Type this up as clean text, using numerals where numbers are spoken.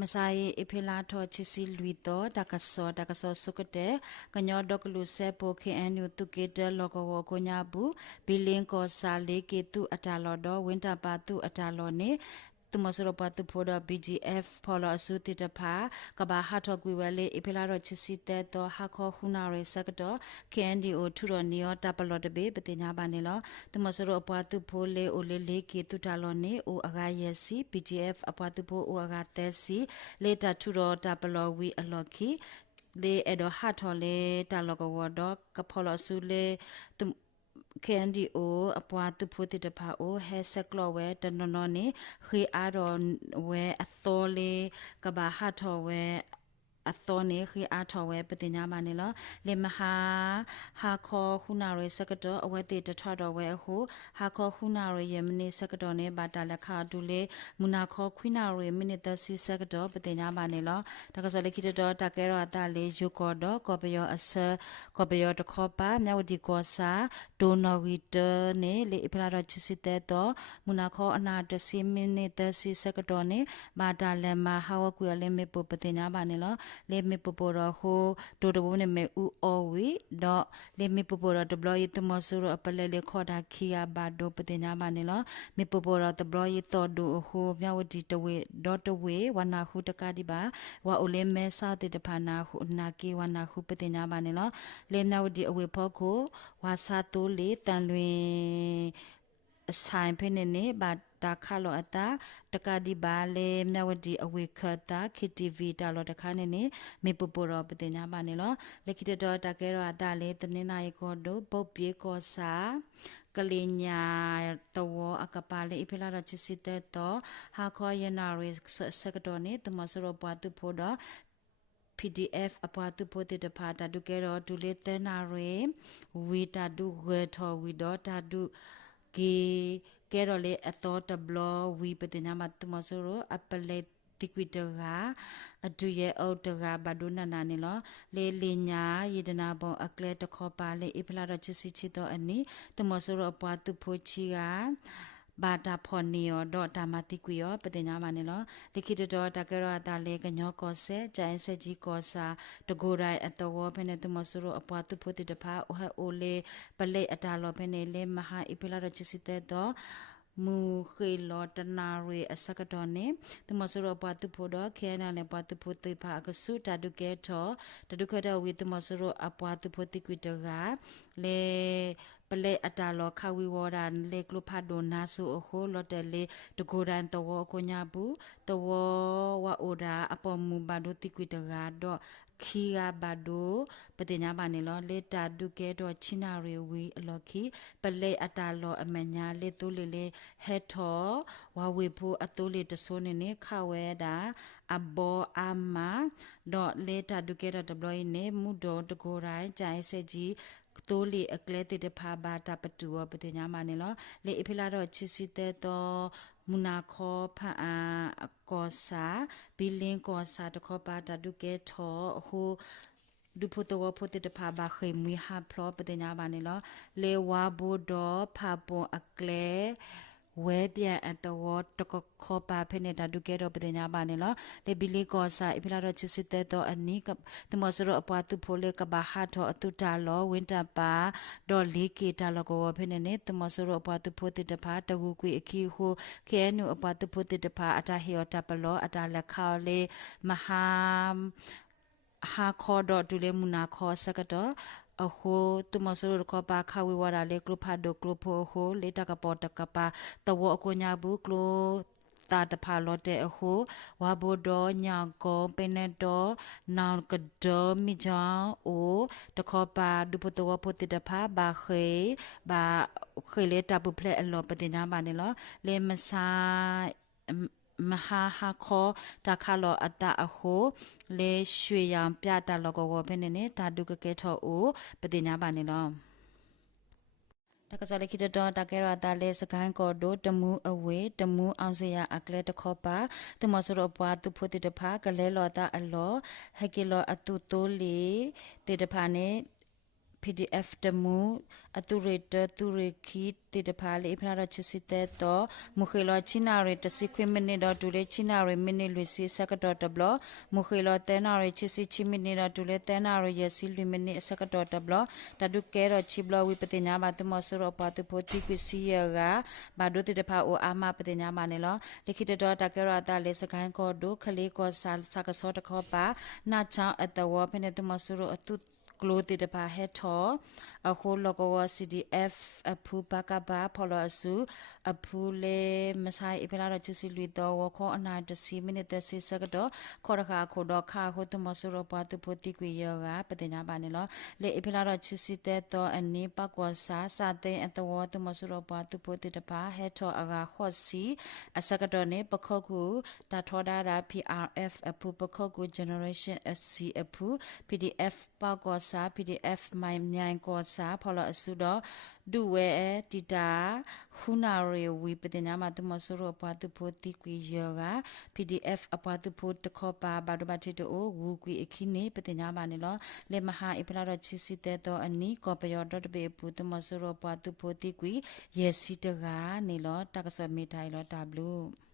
มาใส่เอพิลาทอชิซิลุยโตดักซอสุกเตกญอดอกลูเซโปเคแอนยูตุเกเตลอกวโกญาบูบิลิงกอซาเลเกตุอัตาลอดอวินตาปาตุอัตาลอเนตุมสรปตุโพด BGF พอลอสุติตภากบาฮัทกุเวเลเอพิลาโรชิซิเตโตฮัคอคุนาเรซักโต KNDO ทุรนิยตาปลอดเบปติญาบานิลตุมสรปตุโพเลโอเลเลเกตุตาลอเนโออากาเยซี BGF อปตุโพโออากาเตซีเลตาทุรตาปลอวีอลอคีเลเอดฮัทอเลตาลอกวดกพอลอสุเลตุKNDO အပွားသူဖို့တဖာအိုဟဲဆက်ကလောဝဲတနနနေခေအာရောဝဲအသောလေးကဘာဟာထောဝဲအသောနေခေအာထောဝဲပတိညာမနေလောလေမဟာဟာခောခုနာရစကတော့အဝဲတေတထတော်ဝဲဟုဟာခောခုနာရယမနေစကတော့နေဘာတလက်ခါဒူလေမူနာခောခွိနာရမိနစ်တစီစကတော့ပတိညာမနေလောတကစလေခိတတော်တကဲရောအတလေးယုကောတော့ကောပယောအစကောပယောတခောပါမြဝတီကောစာဒိုနော်ဝီတနေလေအဖလာရချစ်တဲ့တော့မူနာခောအနာတစီမိနစ်တစီစကတော့နေဘာတလက်မဟာဝကွေလေမေပပတိညာမနေလောလေမေပပရဟိုဒိုဒဘုန်မေဥအောဝီတော့လေမေပပရတဘလယတမဆူရအပလေလေခေါ်တာခီယာဘာဒိုပတိညာမနေလောမေပပရတဘလယတော်ဒိုဟိုမြဝတီတဝေဒေါ်တဝေဝနာဟုတကဒီပါဝါအိုလေမဲစာတေတဖာနာဟုနာကေဝနာဟုပတိညာမနေလောလေမြဝတီအဝေဖို့ကိုဝါစာတိုးလေတန်လွင်ဆိုင်ဖနေနေဘာတာခါလောအတာတကဒီပါလေမြဝတီအဝေခတာ KTV တာလောတခါနေနေမေပပရောပတိညာပါနေလောလက်ခိတတော်တကဲရောအတာလေတနင်္လာရီကောဒိုပုတ်ပြေကောစာကလေးညာတောအကပါလေအဖလာရချစ်စစ်တဲ့တော့ဟာခေါ်ရနာရီစကတော်နေတမစရောပွားသူဖို့တော့PDF အပွားသူဖို့တဲ့ဖာတာဒုကဲတော့ဒူလေတနာရီဝီတာဒုဝေထောဝီတော့တာဒုကေကဲတော့လေအသောတဘလဝီပတိညာမတမဆိုရအပလက်တိကွီတကအဒူရဲ့အော်တကဘဒုနနာနေလောလေလညာယေဒနာဘောအကလဲတခောပါလေအဖလာတော့ချစ်စီချစ်တော့အနီတမဆိုရအပွားသူဖို့ချီကဘာတာဖော်နီယောဒေါ်တာမတိကွီယောပတိညာမနေလောလိခိတတော်တကရတာလေကညောကောဆဲကျိုင်းဆက်ကြီးကောစာတကိုရိုင်အတော်ဖဲနေတမဆူရအပွားသူဖို့တတဖာအိုဟအိုလေပလေအတာလောဖဲနေလေမဟာအပိလာရချစ်စစ်တဲ့တော့မူခေလောတနာရီအစကတော်နေတမဆူရအပွားသူဖို့တော့ခဲနာလေပွားသူဖို့တိဖာကဆုတာဒုကဲထောတဒုကတော်ဝီတမဆူရအပွားသူဖို့တိကွီတကလေပလေအတာလောခဝီဝရန်လေကလုဖာဒိုနာဆူအခုလော်တယ်လေတကိုရန်တောကိုညာဘူးတောဝအိုဒါအပေါ်မူဘာဒိုတိကွီတကတော့ခီယာဘာဒိုပတိညာပါနေလောလေတာဒုကဲတော့ချီနာရီဝီအလော်ခီပလေအတာလောအမညာလေတိုးလေလေဟက်ထောဝဝေဖို့အတိုးလေတဆိုးနေနေခဝဲတာအဘောအမတော့လေတာဒုကဲတော့ဒဘလနေမူတော့တကိုရိုင်းဂျိုင်းဆက်ကြီးတိုးလီအကလဲတေတဖာဘာတာပတူပတိညာမနေလောလေအဖိလာတော့ချစ်စစ်တဲ့တော့မူနာခောဖာကောစာဘီလင်းကောစာတခောပါတာဒုကဲထောဟိုဒုဖို့တော့ဖို့တဖာဘာခေမီဟာဖလောပတိညာမနေလောလေဝါဘူတော့ဖာပွန်အကလဲဝဲပြန်အတော်တကခောပါဖနေတာဒုကဲတော့ပတိညာပါနေလောလေဘီလီကောစာအဖိလာတော့ချစ်စစ်တဲ့တော့အနီးကတမစရအပွားသူဖိုလေကဘာဟာတော့အတူတာလောဝင်းတာပါတော့လေးကေတာလောကောဖနေနေတမစရအပွားသူဖိုတတဖာတကူကွေအခီဟိုခဲနုအပွားသူဖိုတတဖာအတာဟေတာပလောအတာလက်ခေါလေမဟာဟာခေါ်တော့တူလေမူနာခေါ်စကတော့အခုတမဆူရကပါခဝေဝရလေကလုဖာဒိုကလုဖိုဟိုလေတကပေါ်တကပါတဝအကိုညာဘူးကလုတာတဖာလောတဲ့အခုဝါဘိုဒေါ်ညာကောပနေတော့နောင်ကဒေါ်မီချောင်းအိုတခောပါဒုပတဝပတိတဖာဘာခေဘာခေလေတပပလက်အလောပတိညာပါနေလောလေမဆိုင် มหาฮาคอตาคาโลอัตตาอโหเลชวยยามปยาตาลกวเพนเนตาดุกเกทอโอปฏิญาบานิลတကစားလခိတတော်တကဲရတာလေစကိုင်းကောဒိုတမူအဝေတမူအောင်စရာအကလေတခောပါတမဆရပွားသူဖို့တိတဖာကလဲလောတာအလောဟကီလောအတူတိုးလီတေတဖာနေ PDF တမူအတူရတတူရခိတေတဖာလေဖလာရချစ်စစ်တဲ့တော့မူခေလောချိနာရတစီခွေမနစ်တော့ဒူလေချိနာရမနစ်လွစီစကတော့တဘလမူခေလောတဲနာရချစ်စီချိမနစ်တော့ဒူလေတဲနာရရစီလူမနစ်စကတော့တဘလတဒုကဲရချိဘလဝိပတိညာဘာတမဆရပါတဖို့တိကွစီယကဘာဒုတေတဖာအိုအာမပတိညာမနေလောလခိတတော်တကဲရတာလေစကိုင်းကောဒိုခလေးကောဆာစကစောတခောပါနာချောင်းအတဝဖနေတမဆရအတုกลัวติดปาเฮทออะโคลกว CDF อภูปากบาพอลอสุอภูเลมไซอิเปลาจิสิลุยตอวขออนาตสีมินิตสิสกดอขอรคาโคดอคาโคตุมสุรปาตุโพติกุยกาปติญาบานิลอเลอิเปลาจิสิเตตออันนี้ปากวสาสาเตอัตวตุมสุรปาตุโพติตปาเฮทออากาขอสีอสกดอเนปขอกูตาทอดารา PRF อภูปขอกู Generation SC อภู PDF ปากวสา PDF ไม่မြိုင်ကောစာဖော်လအစုတော့ဒူဝဲတီတာခုနာရီဝီပတင်ညာမတမဆရပတူဖိုတီကွေယောက PDF အပတူဖိုတခောပါဘာဒဘတိတိုဝူကွေအခင်းနေပတင်ညာမနေလောလေမဟာအပလာရချီစီတဲ့တော့အနီကောပယောဒတ်ဘေပူတမဆရပတူဖိုတီကွေယေစီတကနေလောတကဆမေထိုင်လောတဘလူ